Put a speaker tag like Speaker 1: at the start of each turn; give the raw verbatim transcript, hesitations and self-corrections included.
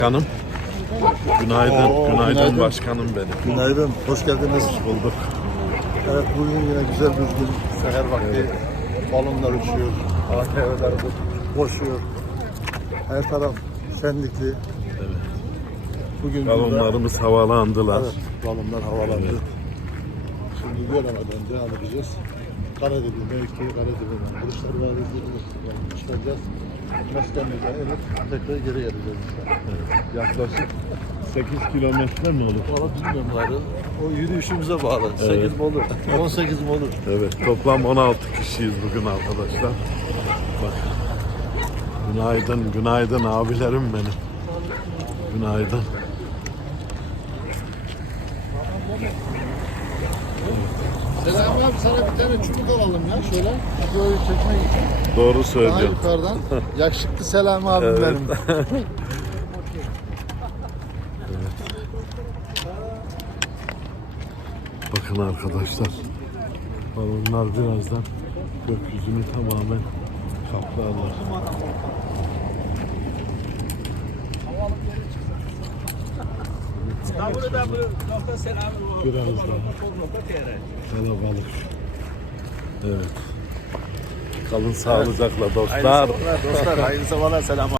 Speaker 1: Başkanım. Günaydın,
Speaker 2: Oo,
Speaker 1: günaydın,
Speaker 2: günaydın.
Speaker 1: başkanım benim.
Speaker 2: Günaydın, hoş geldiniz.
Speaker 1: Hoş bulduk.
Speaker 2: Evet, bugün yine güzel bir gün. Seher vakti. Balonlar uçuyor, A T V'ler koşuyor. Her taraf şenlikli.
Speaker 1: Evet.
Speaker 2: Bugün burada-
Speaker 1: Balonlarımız havalandılar.
Speaker 2: Evet, balonlar havalandı.
Speaker 1: Evet.
Speaker 2: Şimdi göremeden devam edeceğiz. Karadibi, Mevki, Karadibi'den Kılıçlar Vadisi'ni çıkacağız. Maskenlikten inip tekrar geri geleceğiz inşallah.
Speaker 1: Evet. Yaklaşık sekiz kilometre mi olur?
Speaker 2: Valla bilmiyorum gayrı. O yürüyüşümüze bağlı.
Speaker 1: Evet.
Speaker 2: sekiz mi olur? on sekiz mi olur?
Speaker 1: Evet, toplam on altı kişiyiz bugün arkadaşlar. Bak. Günaydın, günaydın abilerim benim. Günaydın.
Speaker 2: Selam abi, sana bir tane çubuk alalım ya şöyle. Böyle çekmek için.
Speaker 1: Doğru
Speaker 2: Daha
Speaker 1: söylüyorsun.
Speaker 2: yukarıdan. Yakışıklı Selam abim
Speaker 1: Evet.
Speaker 2: benim.
Speaker 1: Bakın arkadaşlar. Balonlar birazdan gökyüzünü tamamen kaplarlar. Biraz daha kalabalık. Evet. Kalın sağlıcakla dostlar.
Speaker 2: Dostlar, hayırlı sabahlar, selam.